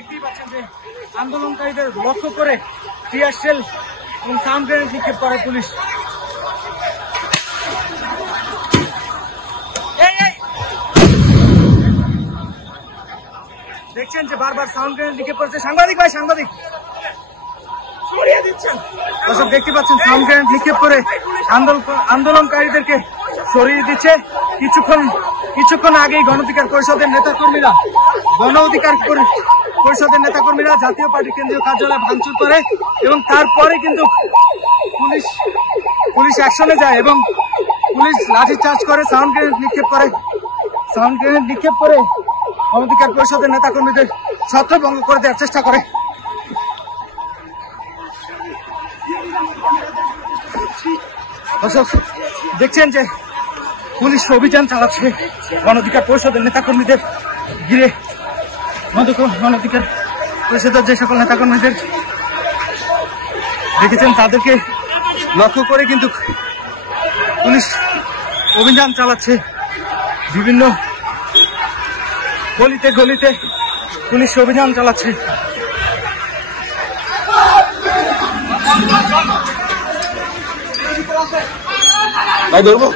দেখতেই পাচ্ছেন যে আন্দোলনকারীদের লক্ষ্য করে টিয়ার শেল এবং সাউন্ড গ্রেনেড নিক্ষেপ করে পুলিশ। দেখছেন যে বারবার সাউন্ড গ্রেনেড নিক্ষেপ করছে। সাংবাদিক ভাই, সাংবাদিক সরিয়ে দিচ্ছেন। দর্শক দেখতে পাচ্ছেন সাউন্ড গ্রেনেড নিক্ষেপ করে আন্দোলনকারীদেরকে সরিয়ে দিচ্ছে। কিছুক্ষণ আগেই গণ অধিকার পরিষদের নেতাকর্মীরা জাতীয় পার্টির কেন্দ্রীয় কার্যালয় ভাঙচুর করে এবং তারপরে কিন্তু পুলিশ অ্যাকশনে যায় এবং পুলিশ লাঠিচার্জ করে, সাউন্ড গ্রেনেড নিক্ষেপ করে গণ অধিকার পরিষদের নেতাকর্মীদের ছত্রভঙ্গ করে দেওয়ার চেষ্টা করে। দর্শক দেখছেন যে পুলিশ অভিযান চালাচ্ছে গণ অধিকার পরিষদের নেতাকর্মীদের ঘিরে। গণ অধিকার পরিষদের যে সকল নেতাকর্মীদের দেখেছেন তাদেরকে লক্ষ্য করে কিন্তু পুলিশ অভিযান চালাচ্ছে। বিভিন্ন গলিতে গলিতে পুলিশ অভিযান চালাচ্ছে। ভাই ধরবো